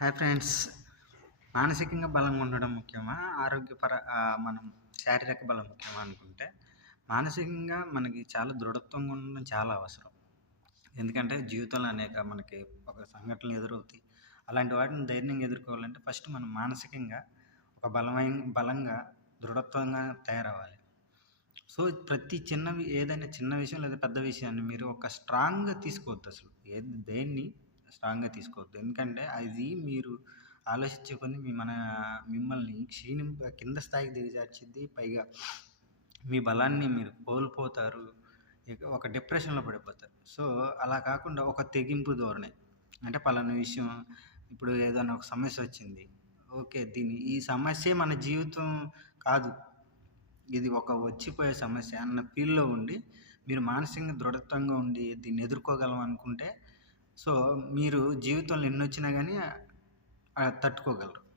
Hi friends. మానసికంగా బలంగా ఉండడం ముఖ్యమా? మనం శారీరక బలం ముఖ్యమా అనుకుంటే, మానసికంగా మనకి చాలా దృఢత్వంగా ఉండడం చాలా అవసరం. ఎందుకంటే జీవితంలో అనేక మనకి ఒక సంఘటనలు ఎదురవుతాయి. అలాంటి వాటిని ధైర్యంగా ఎదుర్కోవాలంటే ఫస్ట్ మనం మానసికంగా ఒక బలంగా, దృఢత్వంగా తయారవ్వాలి. సో, ప్రతి ఏదైనా చిన్న విషయం లేదా పెద్ద విషయాన్ని మీరు ఒక స్ట్రాంగ్‌గా తీసుకోవద్దసలు. దేన్ని స్ట్రాంగ్‌గా తీసుకోవద్దు. ఎందుకంటే అది మీరు ఆలోచించే కొన్ని మిమ్మల్ని కింద స్థాయికి దిగజార్చిద్ది. పైగా మీ బలాన్ని మీరు కోల్పోతారు. ఇక ఒక డిప్రెషన్‌లో పడిపోతారు. సో, అలా కాకుండా ఒక తెగింపు ధోరణి. అంటే పలానా విషయం ఇప్పుడు ఏదైనా ఒక సమస్యొచ్చింది. ఓకే. ఈ సమస్యే మన జీవితం కాదు. ఇది ఒక వచ్చిపోయే సమస్య అన్న ఫీల్‌లో ఉండి, మీరు మానసికంగా దృఢత్వంగా ఉండి దీన్ని ఎదుర్కోగలం అనుకుంటే, సో, మీరు జీవితంలో ఎన్నొచ్చినా గానీ తట్టుకోగలరు.